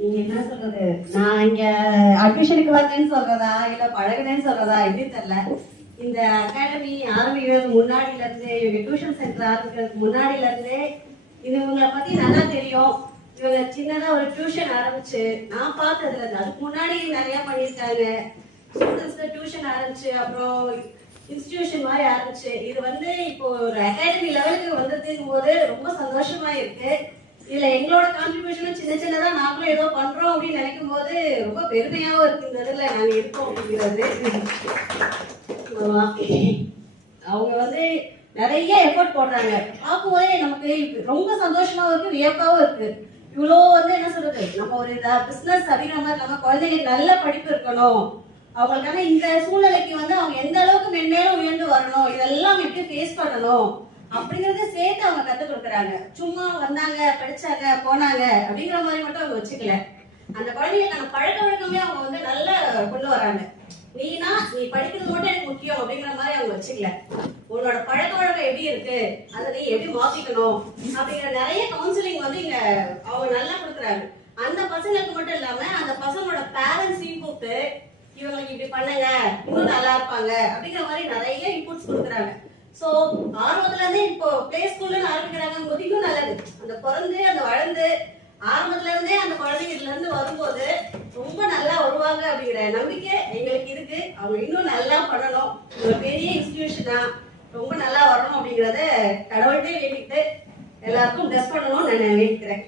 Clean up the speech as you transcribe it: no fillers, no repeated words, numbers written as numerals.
நீங்க என்ன சொல்றது, நான் இங்க அட்மிஷனுக்கு வந்தேன்னு சொல்றதா இல்ல பழகுனேன்னு சொல்றதா எப்படின்னு தெரியல. இந்த அகாடமி ஆரம்பிக்கிறதுக்கு முன்னாடில இருந்து, இவங்க டியூஷன் சென்டர் ஆரம்பிக்கிறதுக்கு முன்னாடில இருந்தே இது இவங்களை பத்தி நல்லா தெரியும். இவங்க சின்னதா ஒரு டியூஷன் ஆரம்பிச்சு நான் பார்த்ததுல இருந்து, அதுக்கு முன்னாடி நிறைய பண்ணியிருக்காங்க. ஸ்டூடெண்ட்ஸ்க்கு டியூஷன் ஆரம்பிச்சு அப்புறம் இன்ஸ்டிடியூஷன் மாதிரி ஆரம்பிச்சு இது வந்து இப்போ ஒரு அகாடமி லெவலுக்கு வந்ததுக்கும் போது ரொம்ப சந்தோஷமா இருக்கு. இதுல எங்களோட கான்ட்ரிபியூஷனும் சின்ன சின்னதா நாங்களும் ஏதோ பண்றோம் அப்படின்னு நினைக்கும் போது ரொம்ப பெருமையாவும் இருக்கு. இந்த இதுல நாங்க இருக்கோம் அப்படிங்கிறது. அவங்க வந்து நிறைய எஃபோர்ட் போடுறாங்க. பார்க்கும்போதே நமக்கு ரொம்ப சந்தோஷமாவும் இருக்கு, வியப்பாவும் இருக்கு. இவ்வளோ வந்து என்ன சொல்றது, நம்ம ஒரு பிசினஸ் அப்படிங்கிற மாதிரி நம்ம குழந்தைங்களுக்கு நல்ல படிப்பு இருக்கணும், அவங்களுக்கான இந்த சூழ்நிலைக்கு வந்து அவங்க எந்த அளவுக்கு மென்மேலும் உயர்ந்து வரணும், இதெல்லாம் எப்படி ஃபேஸ் பண்ணணும் அப்படிங்கறத சேர்த்து அவங்க கத்துக் கொடுக்குறாங்க. சும்மா வந்தாங்க படிச்சாங்க போனாங்க அப்படிங்கிற மாதிரி மட்டும் அவங்க வச்சுக்கல. அந்த குழந்தைகளுக்கான பழக்க வழக்கமே அவங்க வந்து நல்லா கொண்டு வராங்க. நீ படிக்கிறது மட்டும் எனக்கு முக்கியம் அப்படிங்கிற மாதிரி அவங்க வச்சுக்கல. உன்னோட பழக்க வழக்கம் எப்படி இருக்கு, அதை நீ எப்படி மாத்திக்கணும் அப்படிங்கிற நிறைய கவுன்சிலிங் வந்து இங்க அவங்க நல்லா கொடுக்குறாங்க. அந்த பசங்களுக்கு மட்டும் இல்லாம அந்த பசங்களோட பேரண்ட்ஸையும் கூப்பிட்டு இவங்களுக்கு இப்படி பண்ணுங்க இன்னும் நல்லா இருப்பாங்க அப்படிங்கிற மாதிரி நிறைய இன்புட்ஸ் கொடுக்குறாங்க. சோ ஆரம்பத்துல இருந்தே இப்போ பிளே ஸ்கூல்ல ஆரம்பிக்கிறாங்க போது இன்னும் நல்லது. அந்த பிறந்து அந்த வளர்ந்து ஆரம்பத்துல இருந்தே அந்த குழந்தைகிட்ட இருந்து வரும்போது ரொம்ப நல்லா வருவாங்க அப்படிங்கிற நம்பிக்கை எங்களுக்கு இருக்கு. அவங்க இன்னும் நல்லா பண்ணணும், ஒரு பெரிய இன்ஸ்டிடியூஷனா ரொம்ப நல்லா வரணும் அப்படிங்கறத கடவுள்கிட்டே வேண்டிட்டு எல்லாருக்கும் பிளஸ் பண்ணணும்னு நான் நினைக்கிறேன்.